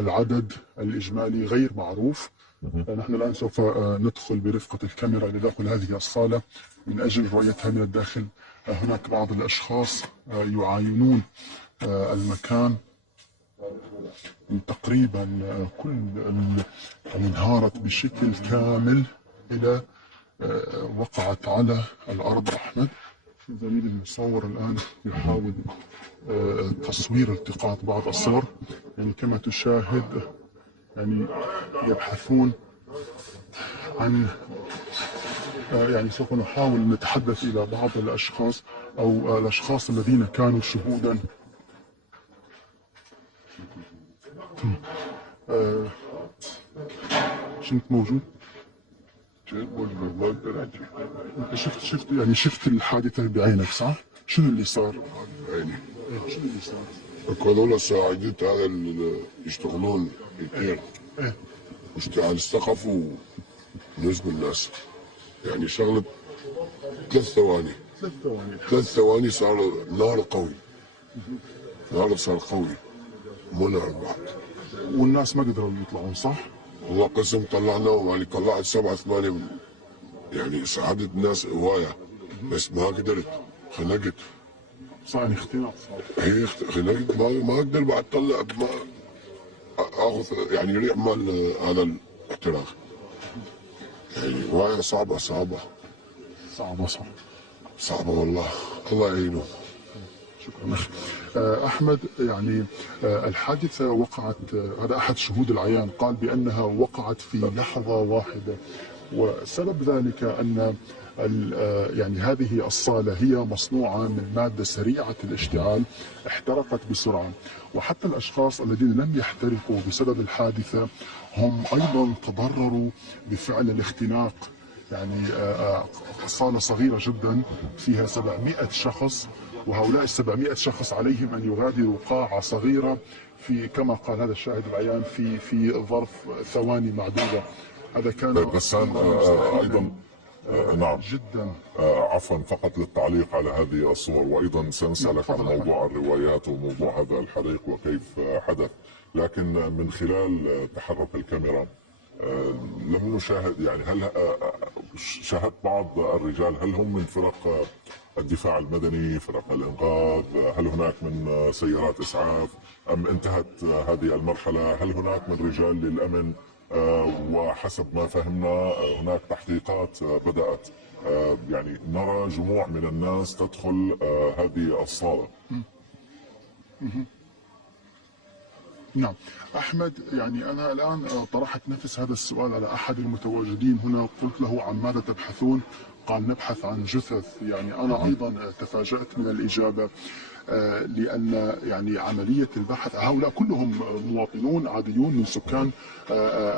العدد الإجمالي غير معروف. نحن الآن سوف ندخل برفقة الكاميرا لداخل هذه الصالة من أجل رؤيتها من الداخل. هناك بعض الأشخاص يعاينون المكان. تقريبا كل انهارت بشكل كامل إلى وقعت على الأرض. أحمد زميلي المصور الآن يحاول تصوير التقاط بعض الصور، يعني كما تشاهد يعني يبحثون عن يعني سوف نحاول نتحدث إلى بعض الأشخاص أو الأشخاص الذين كانوا شهودا. شنت موجود؟ انت شفت الحادثة بعينك صح؟ شنو اللي صار؟ بعيني. شنو اللي صار؟ هذول ساعدت هذا اللي يشتغلون البير على السقف ونزلوا الناس، يعني شغلة 3 ثواني. 3 ثواني صار نار قوي. نار صار قوي مو نار بعد. والناس ما قدروا يطلعون صح؟ والله قسم طلعناهم، يعني طلعت 7 8 يعني ساعدت الناس هواية بس ما قدرت، خنقت. صار اختناق صار. هي خنقت ما اقدر بعد طلع ما اخذ يعني ريح مال هذا الاحتراق. يعني هواية صعبة صح. صعبة والله، الله يعينه. شكرا أخي. أحمد يعني الحادثة وقعت، هذا أحد شهود العيان قال بأنها وقعت في لحظة واحدة، وسبب ذلك أن يعني هذه الصالة هي مصنوعة من مادة سريعة الاشتعال احترقت بسرعة، وحتى الأشخاص الذين لم يحترقوا بسبب الحادثة هم أيضا تضرروا بفعل الاختناق. يعني صالة صغيرة جدا فيها 700 شخص، وهؤلاء 700 شخص عليهم أن يغادروا قاعة صغيرة في كما قال هذا الشاهد العيان في ظرف ثواني معدودة. هذا كان غسان أيضا نعم جدا. عفوا فقط للتعليق على هذه الصور، وأيضا سنسألك عن موضوع الروايات وموضوع هذا الحريق وكيف حدث، لكن من خلال تحرك الكاميرا لم نشاهد، يعني هل شاهدت بعض الرجال هل هم من فرق الدفاع المدني، فرق الإنقاذ؟ هل هناك من سيارات إسعاف أم انتهت هذه المرحلة؟ هل هناك من رجال للأمن؟ وحسب ما فهمنا هناك تحقيقات بدأت، يعني نرى جموع من الناس تدخل هذه الصالة. نعم أحمد، يعني أنا الآن طرحت نفس هذا السؤال على أحد المتواجدين هنا، قلت له عن ماذا تبحثون؟ قال نبحث عن جثث. يعني أنا أيضا تفاجأت من الإجابة، لأن يعني عملية البحث هؤلاء كلهم مواطنون عاديون من سكان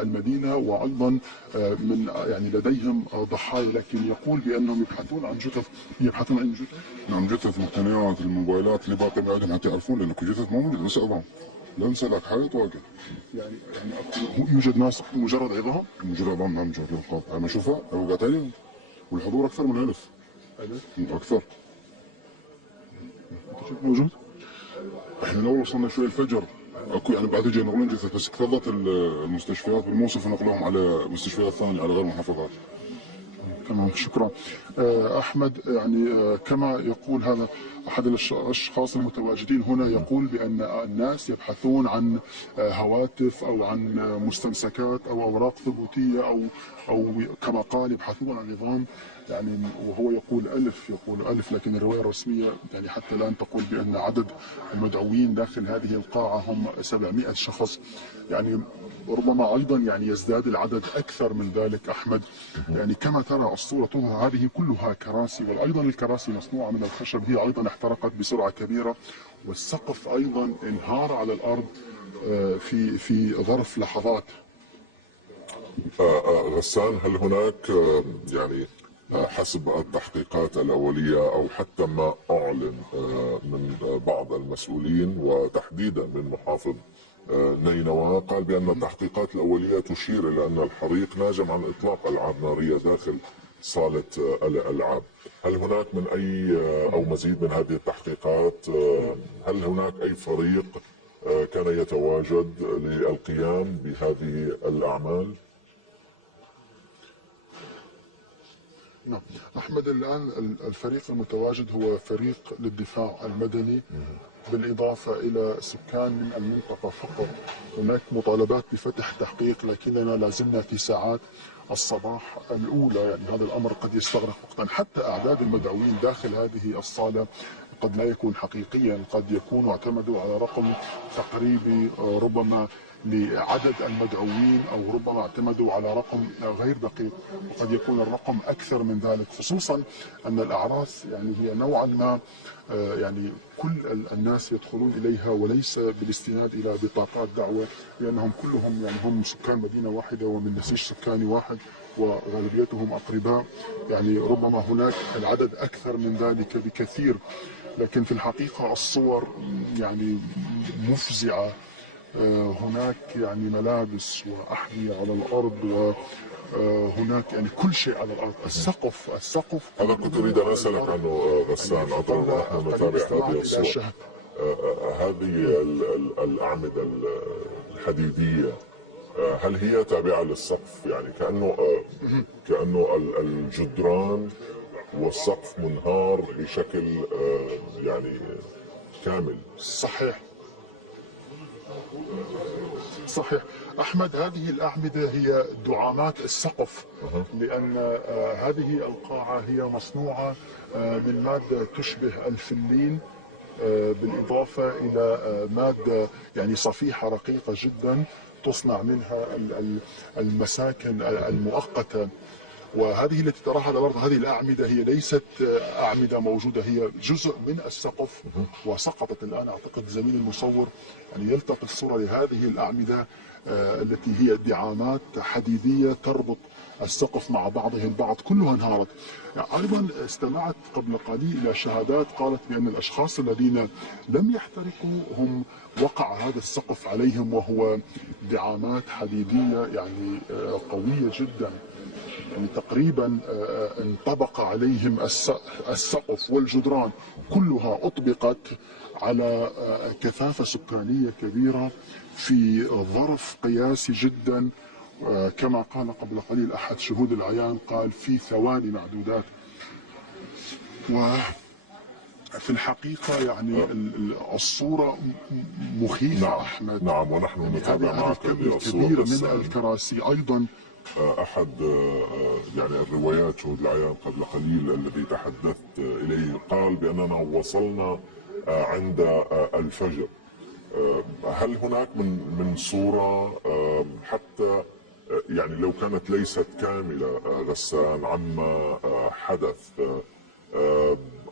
المدينة، وأيضا من يعني لديهم ضحايا، لكن يقول بأنهم يبحثون عن جثث. يبحثون عن جثث؟ نعم، جثث، مقتنيات، الموبايلات اللي باقي بعدهم حتى يعرفون، لأنه جثث ما موجود بس عظام، لا مسلك حيط واقع. يعني يوجد ناس مجرد عظام؟ مجرد عظام، نعم، مجرد القاط. أنا أشوفها وقعتين والحضور أكثر من 1000 أكثر. أنت شوف موجود؟ احنا لو وصلنا شوي الفجر اكو يعني بعد اجى ينقلون جثث، بس اكتظت المستشفيات بالموصف ونقلوهم على مستشفيات ثانيه على غير محافظات. تمام، شكرا. أحمد، يعني كما يقول هذا أحد الأشخاص المتواجدين هنا، يقول بأن الناس يبحثون عن هواتف أو عن مستمسكات أو أوراق ثبوتية أو كما قال يبحثون عن نظام، يعني وهو يقول 1000 لكن الرواية الرسمية يعني حتى الآن تقول بأن عدد المدعوين داخل هذه القاعة هم 700 شخص. يعني ربما أيضا يعني يزداد العدد أكثر من ذلك أحمد. يعني كما ترى الصورة هذه كلها كراسي، وأيضا الكراسي مصنوعة من الخشب، هي أيضا احترقت بسرعة كبيرة، والسقف أيضا انهار على الأرض في ظرف لحظات. غسان، هل هناك يعني حسب التحقيقات الأولية أو حتى ما أعلن من بعض المسؤولين وتحديدا من محافظ نينوى، قال بأن التحقيقات الأولية تشير إلى أن الحريق ناجم عن إطلاق ألعاب نارية داخل صالة الألعاب. هل هناك من أي أو مزيد من هذه التحقيقات؟ هل هناك أي فريق كان يتواجد للقيام بهذه الأعمال؟ نعم أحمد، الآن الفريق المتواجد هو فريق للدفاع المدني بالإضافة إلى سكان من المنطقة فقط. هناك مطالبات بفتح تحقيق لكننا لازلنا في ساعات الصباح الأولى، يعني هذا الأمر قد يستغرق وقتا. حتى أعداد المدعوين داخل هذه الصالة قد لا يكون حقيقيا، قد يكون اعتمدوا على رقم تقريبي ربما لعدد المدعوين، أو ربما اعتمدوا على رقم غير دقيق، وقد يكون الرقم أكثر من ذلك، خصوصا أن الأعراس يعني هي نوعا ما يعني كل الناس يدخلون إليها وليس بالاستناد إلى بطاقات دعوة، لأنهم كلهم يعني هم سكان مدينة واحدة ومن نسيج سكاني واحد وغالبيتهم أقرباء، يعني ربما هناك العدد أكثر من ذلك بكثير. لكن في الحقيقة الصور يعني مفزعة. هناك يعني ملابس وأحذية على الأرض، وهناك يعني كل شيء على الأرض. السقف هذا كنت أريد أن أسألك عنه غسان، عذرا نحن نتابع هذه الصور. هذه الأعمدة الحديدية هل هي تابعة للسقف؟ يعني كأنه الجدران والسقف منهار بشكل يعني كامل. صحيح أحمد، هذه الأعمدة هي دعامات السقف، لأن هذه القاعة هي مصنوعة من مادة تشبه الفلين، بالإضافة إلى مادة يعني صفيحة رقيقة جدا تصنع منها المساكن المؤقتة. وهذه التي تراها على الأرض، هذه الأعمدة هي ليست أعمدة موجودة، هي جزء من السقف وسقطت الآن. أعتقد زميل المصور يعني يلتقط الصورة لهذه الأعمدة التي هي دعامات حديدية تربط السقف مع بعضه البعض، كلها انهارت. يعني أيضا استمعت قبل قليل إلى شهادات قالت بأن الأشخاص الذين لم يحترقوا هم وقع هذا السقف عليهم، وهو دعامات حديدية يعني قوية جدا، يعني تقريبا انطبق عليهم السقف والجدران كلها أطبقت على كثافة سكانية كبيرة في ظرف قياسي جدا. كما قال قبل قليل أحد شهود العيان، قال في ثواني معدودات. وفي الحقيقة يعني الصورة مخيفة. نعم أحمد، نعم، ونحن نتابع معك هذه الصور. كبير من الكراسي أيضا. أحد يعني الروايات شهود العيان قبل قليل الذي تحدثت إليه قال بأننا وصلنا عند الفجر. هل هناك من صورة حتى يعني لو كانت ليست كاملة غسان عما حدث؟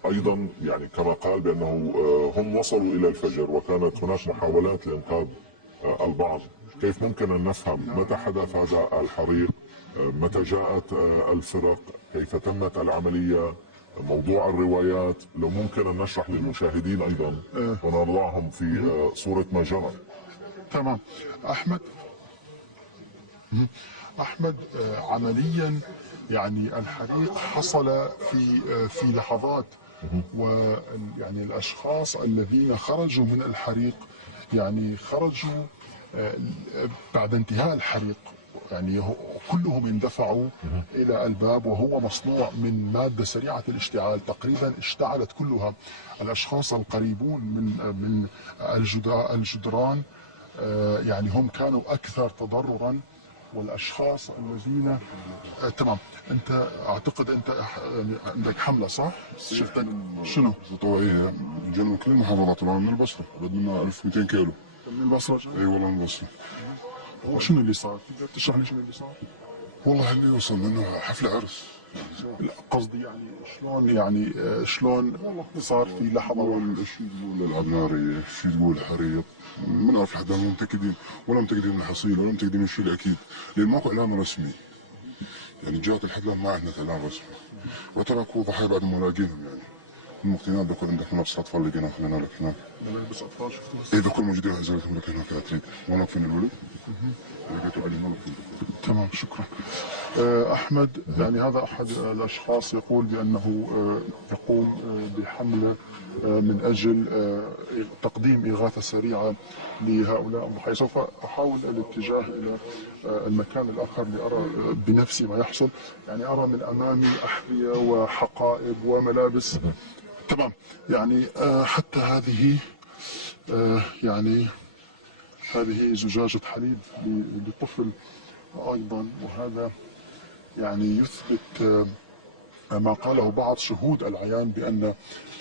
أيضا يعني كما قال بأنه هم وصلوا إلى الفجر وكانت هناك محاولات لإنقاذ البعض. كيف ممكن أن نفهم متى حدث هذا الحريق؟ متى جاءت الفرق؟ كيف تمت العملية؟ موضوع الروايات لو ممكن أن نشرح للمشاهدين أيضا ونضعهم في صورة ما جرى. تمام أحمد، عمليا يعني الحريق حصل في لحظات، ويعني الأشخاص الذين خرجوا من الحريق يعني خرجوا بعد انتهاء الحريق، يعني كلهم اندفعوا إلى الباب، وهو مصنوع من مادة سريعة الاشتعال، تقريبا اشتعلت كلها. الأشخاص القريبون من الجدران يعني هم كانوا أكثر تضررا، والأشخاص الذين تمام. أنت أعتقد أنت يعني عندك حملة صح؟ شفتك شنو؟ تطوعية جنوب كل المحافظات، من البصرة بدنا 1200 كيلو. من البصرة؟ اي والله من البصرة. وشنو اللي صار؟ تقدر تشرح لي شنو اللي صار؟ والله اللي وصل منه حفلة عرس. لا قصدي يعني شلون صار في لحظة واحدة؟ شو تقول الألعاب نارية، شو تقول حريق، ما نعرف لحد الآن، متأكدين ولا متأكدين من الحصيل ولا متأكدين من الشيء الأكيد، لأن ماكو إعلان رسمي. يعني جهات الحد الآن ما عندنا إعلان رسمي، وتركوا ضحايا بعد ما لاقينهم يعني. المقتنيات بكل عندك نفس اطفال لقينا خلينا لك هناك. بس اطفال شفتوا بس. ايه بكل موجودين هزلتهم لك هناك اذا تريد. هناك فين الولد؟ لقيته علي هناك فين. تمام شكرا. أحمد يعني هذا أحد الأشخاص يقول بأنه يقوم بحملة من أجل تقديم إغاثة سريعة لهؤلاء الضحايا. سوف أحاول الاتجاه إلى المكان الآخر لأرى بنفسي ما يحصل. يعني أرى من أمامي أحذية وحقائب وملابس. تمام يعني حتى هذه يعني هذه زجاجة حليب لطفل أيضا، وهذا يعني يثبت ما قاله بعض شهود العيان بأن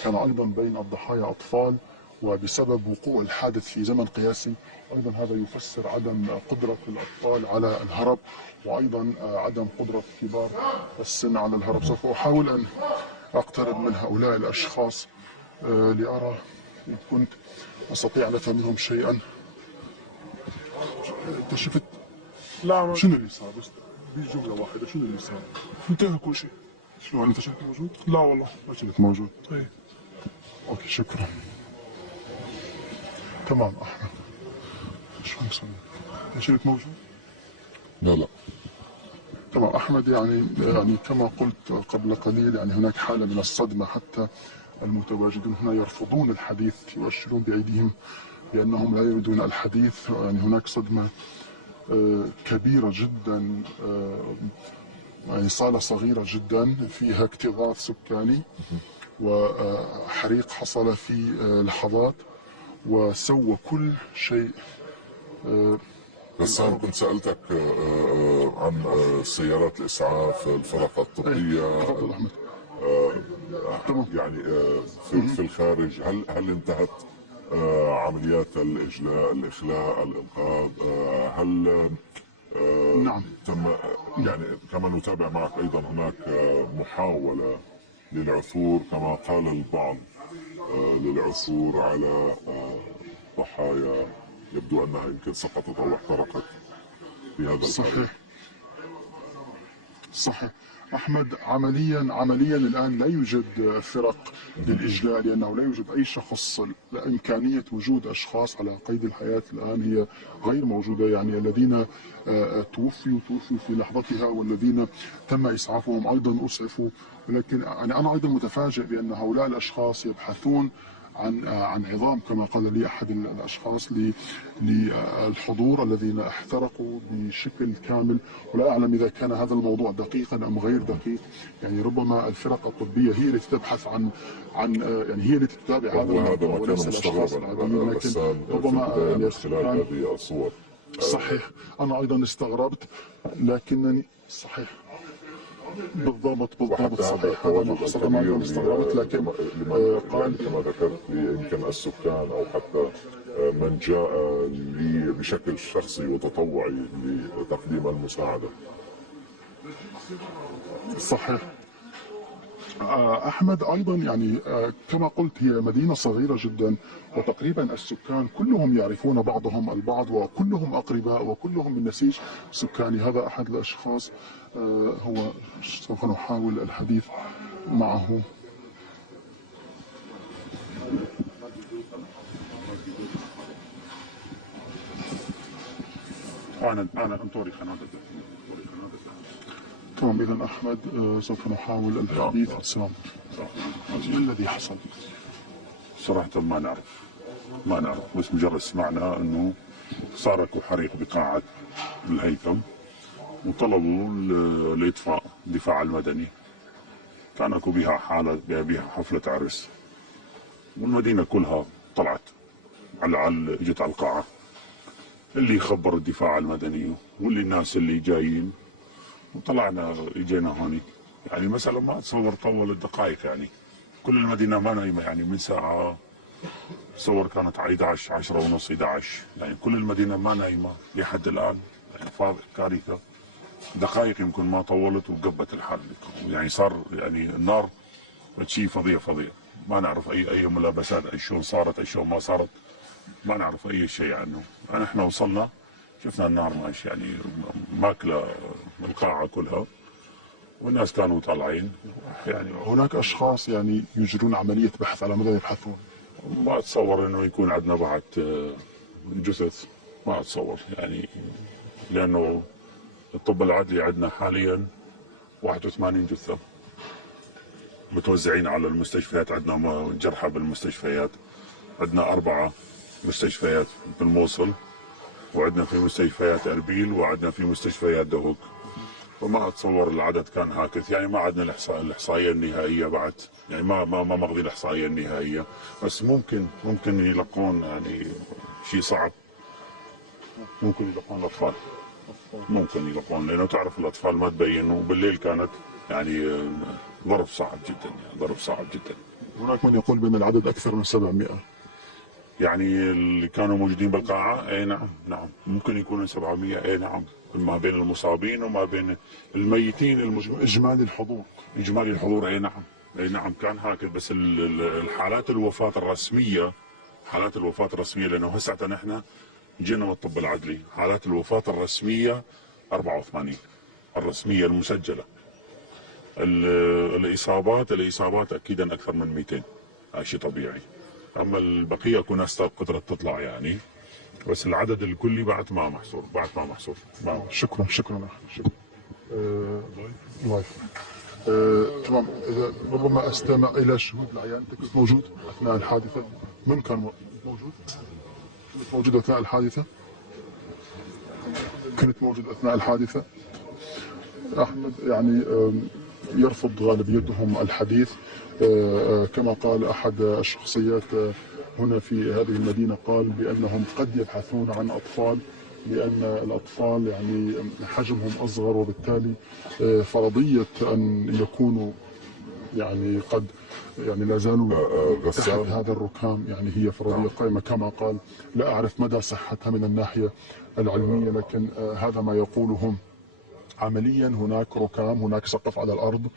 كان أيضا بين الضحايا أطفال، وبسبب وقوع الحادث في زمن قياسي أيضا هذا يفسر عدم قدرة الأطفال على الهرب، وأيضا عدم قدرة كبار السن على الهرب. سوف أحاول أن أقترب من هؤلاء الأشخاص لأرى إن كنت أستطيع أن أفهم منهم شيئا. أنت شفت؟ لا شنو اللي صار؟ بس بجملة واحدة شنو اللي صار؟ انتهى كل شيء. شلون أنت شكلك موجود؟ لا والله. ما كنت موجود. ايه أوكي شكرا. تمام أحمد. شو نسوي؟ أنت شكلك موجود؟ لا تمام أحمد. يعني كما قلت قبل قليل يعني هناك حالة من الصدمة، حتى المتواجدون هنا يرفضون الحديث، يؤشرون بأيديهم بأنهم لا يريدون الحديث. يعني هناك صدمة كبيرة جدا، يعني صالة صغيرة جدا فيها اكتظاظ سكاني، وحريق حصل في لحظات وسوى كل شيء. بس أنا كنت سألتك عن سيارات الإسعاف، الفرق الطبية، تفضل أحمد. يعني في الخارج هل انتهت عمليات الإجلاء، الإخلاء، الإنقاذ؟ هل نعم. تم يعني كما نتابع معك أيضا هناك محاولة للعثور كما قال البعض للعثور على ضحايا يبدو أنها يمكن سقطت أو احترقت في هذا الحادث. صحيح أحمد. عمليا الآن لا يوجد فرق للإجلاء، لأنه لا يوجد أي شخص. إمكانية وجود أشخاص على قيد الحياة الآن هي غير موجودة. يعني الذين توفوا في لحظتها، والذين تم إسعافهم أيضا أسعفوا. ولكن يعني أنا أيضا متفاجئ بأن هؤلاء الأشخاص يبحثون عن عظام، كما قال لي أحد الأشخاص للحضور الذين احترقوا بشكل كامل. ولا أعلم إذا كان هذا الموضوع دقيقا أم غير دقيق. يعني ربما الفرق الطبية هي التي تبحث عن يعني هي التي تتابع هذا الموضوع وهذا ما كان مستغربا، لكن بسام، ربما في البداية يعني من خلال هذه الصور. صحيح أنا أيضا استغربت، لكنني صحيح بالضبط صحيح هذا ما حصل. أنا أيضا استغربت، لكن قال كما ذكرت يمكن السكان أو حتى من جاء بشكل شخصي وتطوعي لتقديم المساعدة. صحيح أحمد. أيضا يعني كما قلت هي مدينة صغيرة جدا، وتقريبا السكان كلهم يعرفون بعضهم البعض، وكلهم أقرباء، وكلهم من نسيج سكاني. هذا أحد الأشخاص هو سوف نحاول الحديث معه. انا انطوري قناتك. تمام إذا أحمد سوف نحاول الحديث. السلام. ما الذي حصل؟ صراحة ما نعرف بس مجرد سمعنا انه صار اكو حريق بقاعة الهيثم، وطلبوا الاطفاء الدفاع المدني. كان اكو بها حالة بها حفلة عرس، والمدينة كلها طلعت على اجت على القاعة. اللي يخبر الدفاع المدني واللي الناس اللي جايين، وطلعنا اجينا هوني. يعني المسألة ما اتصور طولت دقائق، يعني كل المدينة ما نايمة. يعني من ساعة تصور كانت على 11 10 ونص 11، يعني كل المدينة ما نايمة لحد الآن. يعني فاضي كارثة، دقائق يمكن ما طولت وقبت الحرب. يعني صار يعني النار شيء فظيع. ما نعرف اي ملابسات، اي شلون صارت، اي شلون ما صارت، ما نعرف اي شيء عنه. يعني احنا وصلنا شفنا النار ماشي، يعني ماكله القاعة كلها، والناس كانوا طالعين يعني. هناك أشخاص يعني يجرون عملية بحث، على ماذا يبحثون؟ ما أتصور إنه يكون عندنا بعد جثث، ما أتصور يعني، لأنه الطب العدلي عندنا حاليا 81 جثة متوزعين على المستشفيات. عندنا جرحى بالمستشفيات، عندنا 4 مستشفيات بالموصل، وعندنا في مستشفيات أربيل، وعندنا في مستشفيات دهوك. فما أتصور العدد كان هكذا يعني. ما عندنا الإحصائية النهائية بعد يعني، ما ماخذين الإحصائية النهائية، بس ممكن يلقون يعني شيء صعب. ممكن يلقون الأطفال، ممكن يلقون، لأنه تعرف الأطفال ما تبين، وبالليل كانت يعني ظرف صعب جدا، يعني ظرف صعب جدا. هناك من يقول بأن العدد أكثر من 700. يعني اللي كانوا موجودين بالقاعة، اي نعم ممكن يكونوا 700، اي نعم، ما بين المصابين وما بين الميتين إجمالي الحضور. اجمالي الحضور، اي نعم كان هكذا. بس الحالات الوفاة الرسمية، حالات الوفاة الرسمية، لأنه هسه نحن جينا من الطب العدلي، حالات الوفاة الرسمية 84 الرسمية المسجلة. الإصابات أكيدا أكثر من 200، هذا شيء طبيعي. أما البقية كنا قدرت تطلع يعني، بس العدد الكلي بعد ما محصور. شكرا شكرا. تمام. إذا ربما أستمع إلى شهود العيان. أنت كنت موجود أثناء الحادثة؟ من كان موجود؟ كنت موجود أثناء الحادثة؟ كنت موجود أثناء الحادثة؟ أحمد يعني يرفض غالبيتهم الحديث، كما قال أحد الشخصيات هنا في هذه المدينة، قال بأنهم قد يبحثون عن أطفال، لأن الأطفال يعني حجمهم أصغر، وبالتالي فرضية أن يكونوا يعني قد يعني لا زالوا تحت هذا الركام يعني هي فرضية قائمة كما قال. لا أعرف مدى صحتها من الناحية العلمية، لكن هذا ما يقولهم. عمليا هناك ركام، هناك سقف على الأرض،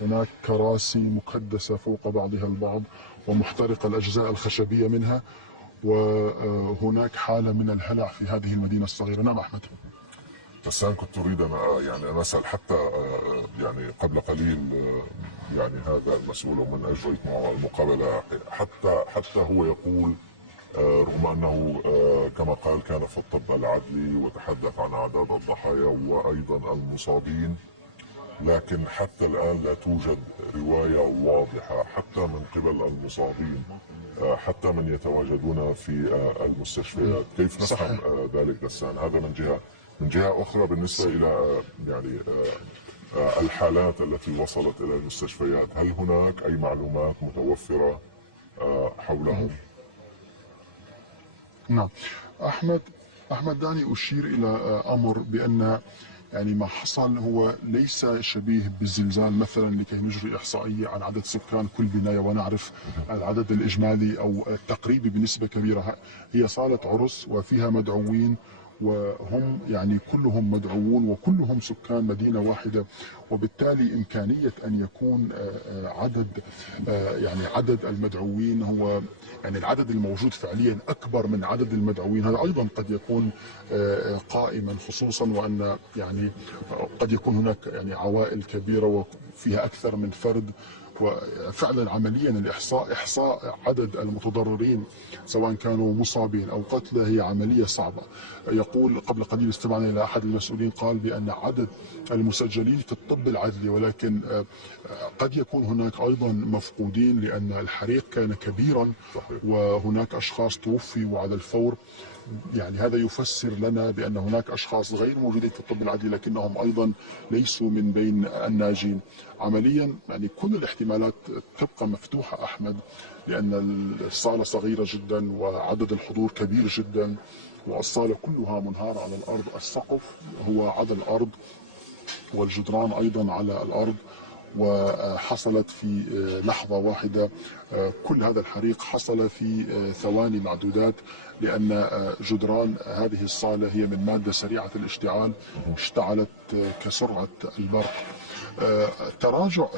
هناك كراسي مكدسة فوق بعضها البعض ومحترقة الأجزاء الخشبية منها، وهناك حالة من الهلع في هذه المدينة الصغيرة. نعم أحمد. بس أنا كنت أريد أن أسأل حتى يعني قبل قليل يعني هذا المسؤول من أجريت معه المقابلة، حتى هو يقول رغم أنه كما قال كان في الطب العدلي وتحدث عن أعداد الضحايا وأيضا المصابين، لكن حتى الآن لا توجد رواية واضحة حتى من قبل المصابين، حتى من يتواجدون في المستشفيات. كيف نفهم ذلك دسان؟ هذا من جهة أخرى بالنسبة إلى يعني الحالات التي وصلت إلى المستشفيات، هل هناك أي معلومات متوفرة حولهم؟ نعم أحمد دعني أشير إلى أمر، بأن يعني ما حصل هو ليس شبيه بالزلزال مثلا لكي نجري إحصائية عن عدد سكان كل بناية ونعرف العدد الإجمالي أو التقريبي بنسبة كبيرة. هي صالة عرس وفيها مدعوين، وهم يعني كلهم مدعوون وكلهم سكان مدينة واحدة، وبالتالي إمكانية أن يكون عدد المدعوين هو يعني العدد الموجود فعليا أكبر من عدد المدعوين، هذا أيضا قد يكون قائما، خصوصا وأن يعني قد يكون هناك يعني عوائل كبيرة وفيها أكثر من فرد. وفعلا عمليا إحصاء عدد المتضررين سواء كانوا مصابين أو قتلى هي عملية صعبة. يقول قبل قليل استمعنا إلى أحد المسؤولين قال بأن عدد المسجلين في الطب العدلي، ولكن قد يكون هناك أيضا مفقودين لأن الحريق كان كبيرا وهناك أشخاص توفوا على الفور. يعني هذا يفسر لنا بأن هناك أشخاص غير موجودين في الطب العدلي لكنهم أيضا ليسوا من بين الناجين. عمليا يعني كل الاحتمالات تبقى مفتوحة أحمد، لأن الصالة صغيرة جدا وعدد الحضور كبير جدا، والصالة كلها منهارة على الأرض، السقف هو على الأرض والجدران أيضا على الأرض. وحصلت في لحظة واحدة كل هذا الحريق حصل في ثواني معدودات، لأن جدران هذه الصالة هي من مادة سريعة الاشتعال، اشتعلت كسرعة البرق.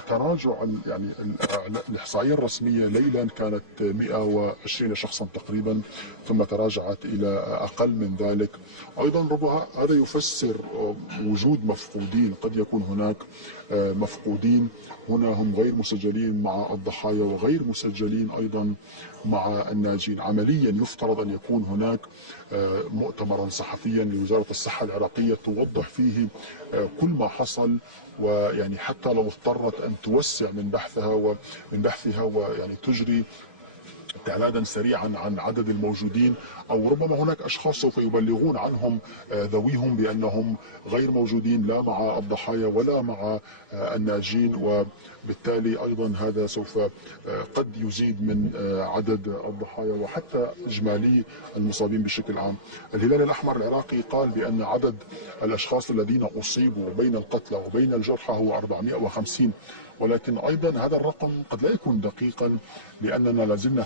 تراجع يعني الإحصائية الرسمية ليلا كانت 120 شخصا تقريبا، ثم تراجعت إلى أقل من ذلك. أيضا ربما هذا يفسر وجود مفقودين، قد يكون هناك مفقودين هنا هم غير مسجلين مع الضحايا وغير مسجلين أيضا مع الناجين. عمليا يفترض أن يكون هناك مؤتمرا صحفيا لوزارة الصحة العراقية توضح فيه كل ما حصل، ويعني حتى لو اضطرت أن توسع من بحثها ويعني تجري تعدادا سريعا عن عدد الموجودين، او ربما هناك اشخاص سوف يبلغون عنهم ذويهم بانهم غير موجودين لا مع الضحايا ولا مع الناجين، وبالتالي ايضا هذا سوف قد يزيد من عدد الضحايا وحتى اجمالي المصابين بشكل عام. الهلال الاحمر العراقي قال بان عدد الاشخاص الذين اصيبوا بين القتلى وبين الجرحى هو 450، ولكن ايضا هذا الرقم قد لا يكون دقيقا، لاننا لازلنا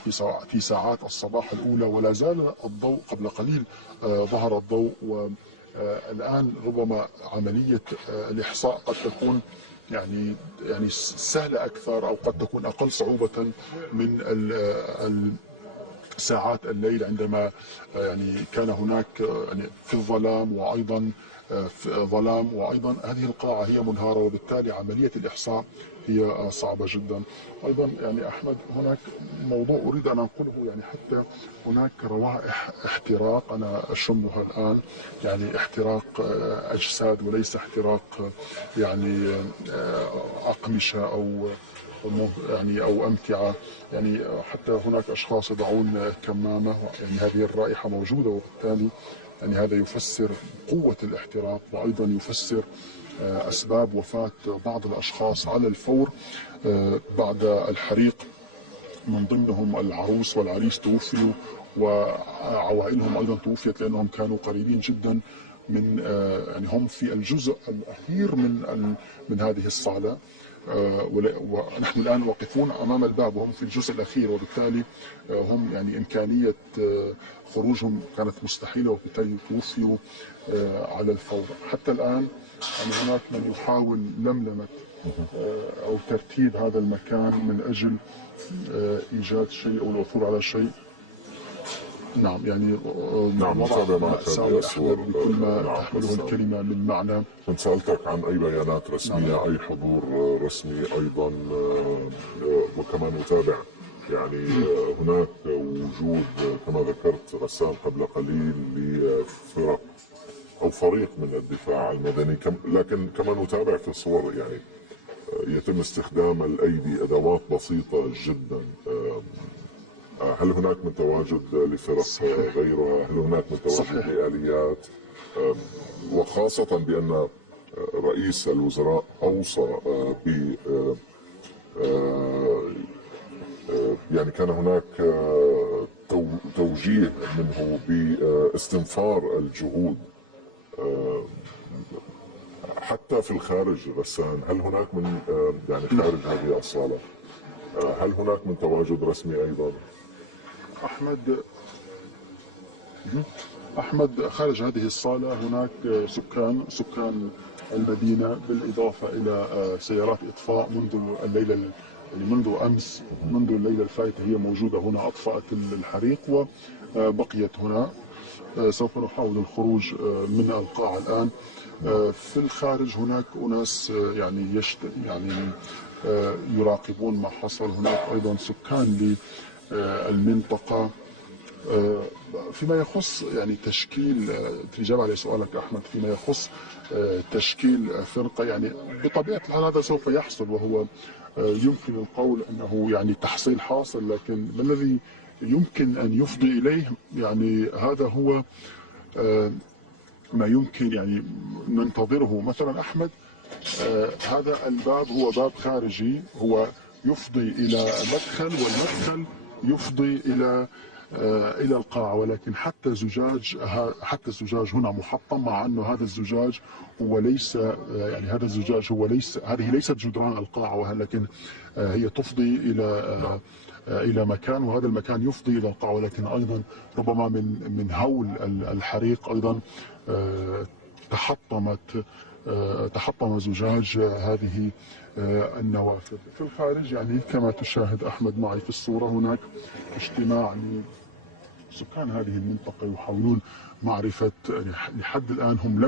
في ساعات الصباح الاولى ولا زال الضوء. قبل قليل ظهر الضوء، والان ربما عمليه الاحصاء قد تكون يعني سهله اكثر، او قد تكون اقل صعوبه من ساعات الليل عندما يعني كان هناك يعني في الظلام، وايضا وايضا هذه القاعه هي منهاره، وبالتالي عمليه الاحصاء هي صعبه جدا. ايضا يعني احمد هناك موضوع اريد ان انقله، يعني حتى هناك روائح احتراق انا اشمها الان، يعني احتراق اجساد وليس احتراق يعني اقمشه او امتعه، يعني حتى هناك اشخاص يضعون كمامه، يعني هذه الرائحه موجوده، وبالتالي يعني هذا يفسر قوه الاحتراق، وايضا يفسر اسباب وفاه بعض الاشخاص على الفور بعد الحريق، من ضمنهم العروس والعريس توفيوا، وعوائلهم ايضا توفيت لانهم كانوا قريبين جدا من يعني هم في الجزء الاخير من هذه الصاله، ونحن الان واقفون امام الباب وهم في الجزء الاخير، وبالتالي هم يعني امكانيه خروجهم كانت مستحيله، وبالتالي توفيوا على الفور. حتى الان يعني هناك من يحاول لملمه او ترتيب هذا المكان من اجل ايجاد شيء او العثور على شيء. نعم يعني متابع معك هذه الصور بكل ما تحمله الكلمه من معنى. كنت سألتك عن أي بيانات رسمية، أي حضور رسمي أيضا، وكمان متابع يعني هناك وجود كما ذكرت غسان قبل قليل لفرق أو فريق من الدفاع المدني، لكن كمان متابع في الصور يعني يتم استخدام الأيدي، أدوات بسيطة جدا. هل هناك من تواجد لفرق غيرها؟ هل هناك من تواجد لآليات؟ وخاصة بأن رئيس الوزراء أوصى ب يعني كان هناك توجيه منه باستنفار الجهود حتى في الخارج. غسان، هل هناك من يعني خارج هذه الصالة هل هناك من تواجد رسمي أيضا؟ أحمد خارج هذه الصالة هناك سكان المدينة، بالإضافة إلى سيارات إطفاء منذ الليلة، يعني منذ الليلة الفائتة هي موجودة هنا، أطفأت الحريق وبقيت هنا. سوف نحاول الخروج من القاعة الآن. في الخارج هناك أناس يعني يراقبون ما حصل. هناك أيضا سكان للمنطقة. فيما يخص يعني تشكيل، في الإجابة على سؤالك أحمد، فيما يخص تشكيل فرقة، يعني بطبيعة الحال هذا سوف يحصل، وهو يمكن القول أنه يعني تحصيل حاصل، لكن ما الذي يمكن أن يفضي إليه يعني هذا هو ما يمكن يعني ننتظره. مثلا أحمد هذا الباب هو باب خارجي، هو يفضي إلى مدخل، والمدخل يفضي إلى إلى القاع، ولكن حتى الزجاج هنا محطم، مع أنه هذا الزجاج هو ليس يعني هذا الزجاج هو ليس هذه ليست جدران القاع، ولكن هي تفضي إلى مكان، وهذا المكان يفضي إلى القاع، ولكن أيضا ربما من هول الحريق أيضا تحطم زجاج هذه النوافذ. في الخارج يعني كما تشاهد أحمد معي في الصورة هناك اجتماع سكان هذه المنطقة يحاولون معرفة، لحد الآن هم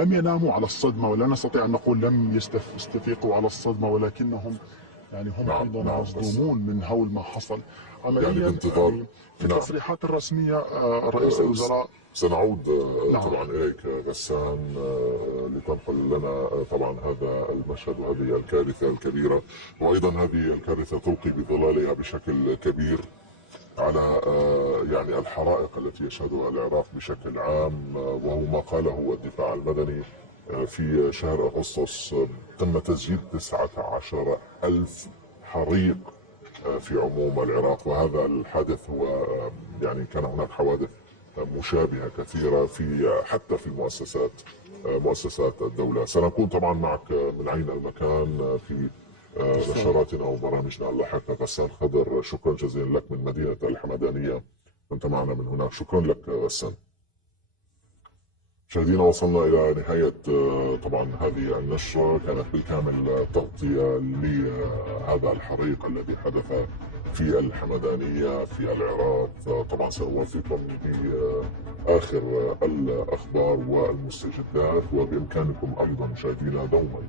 لم يناموا على الصدمة، ولا نستطيع أن نقول لم يستفيقوا على الصدمة، ولكنهم يعني هم أيضا مصدومون من هول ما حصل. عمليا يعني بانتظار في التصريحات الرسمية رئيس الوزراء سنعود طبعا إليك غسان لتنقل لنا طبعا هذا المشهد وهذه الكارثة الكبيرة، وأيضا هذه الكارثة تلقي بظلالها بشكل كبير على يعني الحرائق التي يشهدها العراق بشكل عام، وهو ما قاله الدفاع المدني في شهر أغسطس تم تسجيل 19,000 حريق في عموم العراق، وهذا الحادث هو يعني كان هناك حوادث مشابهة كثيرة حتى في مؤسسات الدولة. سنكون طبعا معك من عين المكان في نشراتنا وبرامجنا اللاحقة. غسان خضر، شكرا جزيلا لك من مدينة الحمدانية، كنت معنا من هناك، شكرا لك غسان. مشاهدينا، وصلنا إلى نهاية طبعا هذه النشرة، كانت بالكامل تغطية لهذا الحريق الذي حدث في الحمدانية في العراق. طبعا سأوافيكم بآخر الأخبار والمستجدات، وبإمكانكم أيضا مشاهدينا دوما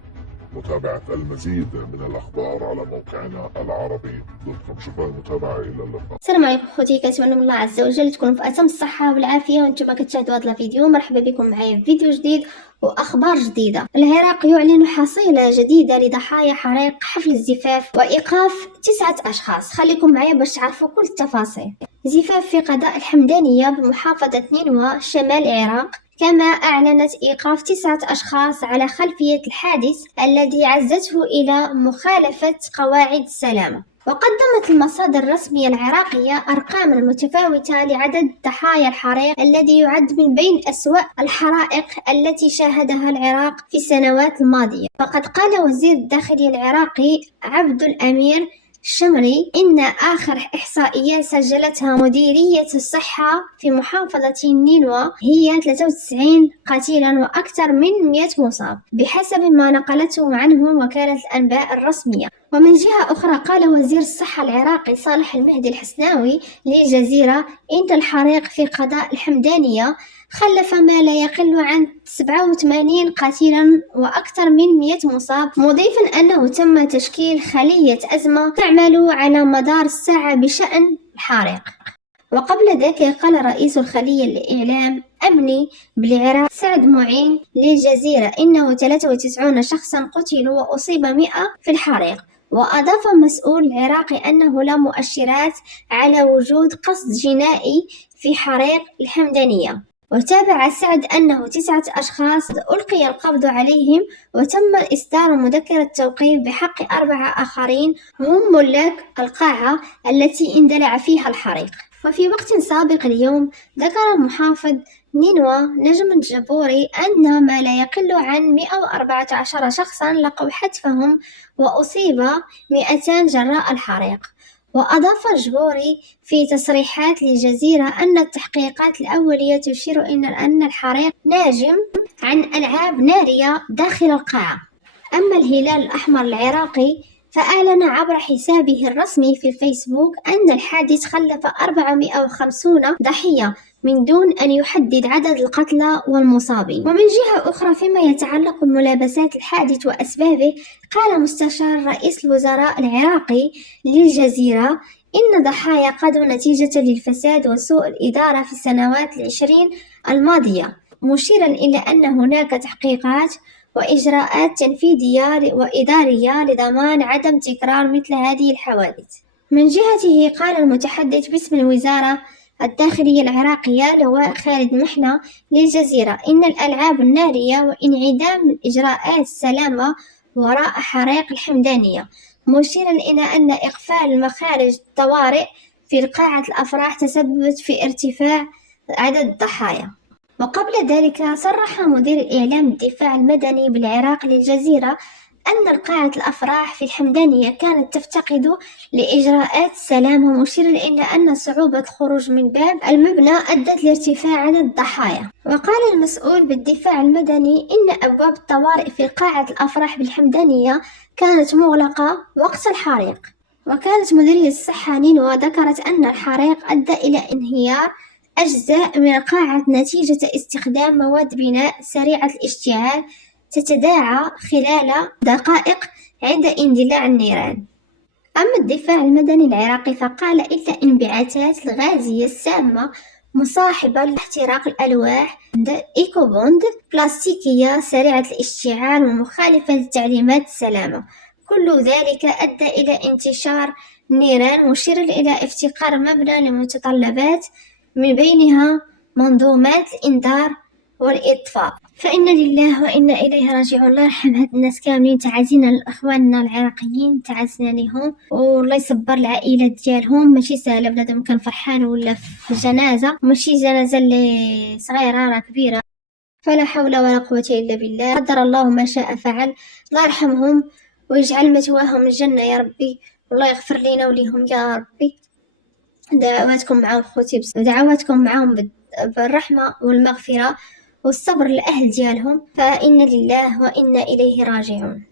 متابعة المزيد من الأخبار على موقعنا العربي.com. شكرا للمتابعة، إلى اللقاء. السلام عليكم خوتي، كنتمنى من الله عز وجل تكونوا في اتم الصحه والعافيه وانتم كتشاهدوا هذا الفيديو. مرحبا بكم معايا في فيديو جديد واخبار جديده. العراق يعلن حصيله جديده لضحايا حريق حفل الزفاف وايقاف 9 اشخاص. خليكم معايا باش تعرفوا كل التفاصيل. زفاف في قضاء الحمدانيه بمحافظه نينوى شمال العراق، كما أعلنت إيقاف 9 أشخاص على خلفية الحادث الذي عزته إلى مخالفة قواعد السلامة. وقدمت المصادر الرسمية العراقية أرقاما متفاوتة لعدد ضحايا الحريق الذي يعد من بين أسوأ الحرائق التي شاهدها العراق في السنوات الماضية. فقد قال وزير الداخلية العراقي عبد الأمير الشمري إن آخر إحصائيات سجلتها مديرية الصحة في محافظة نينوى هي 93 قتيلا وأكثر من 100 مصاب، بحسب ما نقلته عنه وكالة الأنباء الرسمية. ومن جهة أخرى قال وزير الصحة العراقي صالح المهدي الحسناوي للجزيرة إن الحريق في قضاء الحمدانية خلف ما لا يقل عن 87 قتيلا وأكثر من 100 مصاب، مضيفا أنه تم تشكيل خلية أزمة تعمل على مدار الساعة بشأن الحريق. وقبل ذلك قال رئيس الخلية الإعلام أمني بالعراق سعد معين للجزيرة إنه 93 شخصا قتلوا وأصيب 100 في الحريق. وأضاف المسؤول العراقي أنه لا مؤشرات على وجود قصد جنائي في حريق الحمدانية. وتابع سعد أنه 9 أشخاص ألقي القبض عليهم، وتم إصدار مذكرة توقيف بحق 4 آخرين هم ملاك القاعة التي اندلع فيها الحريق. وفي وقت سابق اليوم ذكر محافظ نينوى نجم الجبوري أن ما لا يقل عن 114 شخصا لقوا حتفهم وأصيب 200 جراء الحريق. وأضاف الجبوري في تصريحات للجزيرة أن التحقيقات الأولية تشير إلى أن الحريق ناجم عن ألعاب نارية داخل القاعة. أما الهلال الأحمر العراقي فأعلن عبر حسابه الرسمي في الفيسبوك أن الحادث خلف 450 ضحية من دون أن يحدد عدد القتلى والمصابين. ومن جهة أخرى فيما يتعلق بملابسات الحادث وأسبابه، قال مستشار رئيس الوزراء العراقي للجزيرة إن ضحايا قضوا نتيجة للفساد وسوء الإدارة في السنوات 20 الماضية، مشيرا إلى أن هناك تحقيقات وإجراءات تنفيذية وإدارية لضمان عدم تكرار مثل هذه الحوادث. من جهته قال المتحدث باسم الوزارة الداخلية العراقية لواء خالد محنة للجزيرة إن الألعاب النارية وانعدام إجراءات السلامة وراء حريق الحمدانية، مشيرا إلى أن إقفال المخارج الطوارئ في قاعة الأفراح تسببت في ارتفاع عدد الضحايا. وقبل ذلك صرح مدير الإعلام الدفاع المدني بالعراق للجزيرة أن قاعة الأفراح في الحمدانية كانت تفتقد لإجراءات سلامة، مشيرا إلى أن صعوبة الخروج من باب المبنى أدت لارتفاع عدد الضحايا. وقال المسؤول بالدفاع المدني إن أبواب الطوارئ في قاعة الأفراح بالحمدانية كانت مغلقة وقت الحريق. وكانت مديرية الصحة نينوى ذكرت أن الحريق أدى إلى انهيار أجزاء من القاعة نتيجة استخدام مواد بناء سريعة الاشتعال تتداعى خلال دقائق عند اندلاع النيران. أما الدفاع المدني العراقي فقال إن انبعاثات الغازية السامة مصاحبة لاحتراق الألواح إيكوبوند بلاستيكية سريعة الاشتعال ومخالفة لتعليمات السلامة، كل ذلك أدى إلى انتشار النيران، مشيرا إلى افتقار مبنى لمتطلبات من بينها منظومات الإنذار والإطفاء. فإن لله وإنا إليه راجعون. الله يرحم هاد الناس كاملين، تعازينا لإخواننا العراقيين، تعازينا لهم، والله يصبر العائلات ديالهم. ماشي سهلة، بنادم كان فرحان ولا في جنازة، ماشي جنازة اللي صغيرة راه كبيرة. فلا حول ولا قوة إلا بالله، قدر الله ما شاء فعل. الله يرحمهم ويجعل مثواهم الجنة يا ربي، والله يغفر لنا وليهم يا ربي. دعواتكم معهم خوتي، دعواتكم معهم بالرحمة والمغفرة والصبر للأهل ديالهم. فإن لله وإنا إليه راجعون.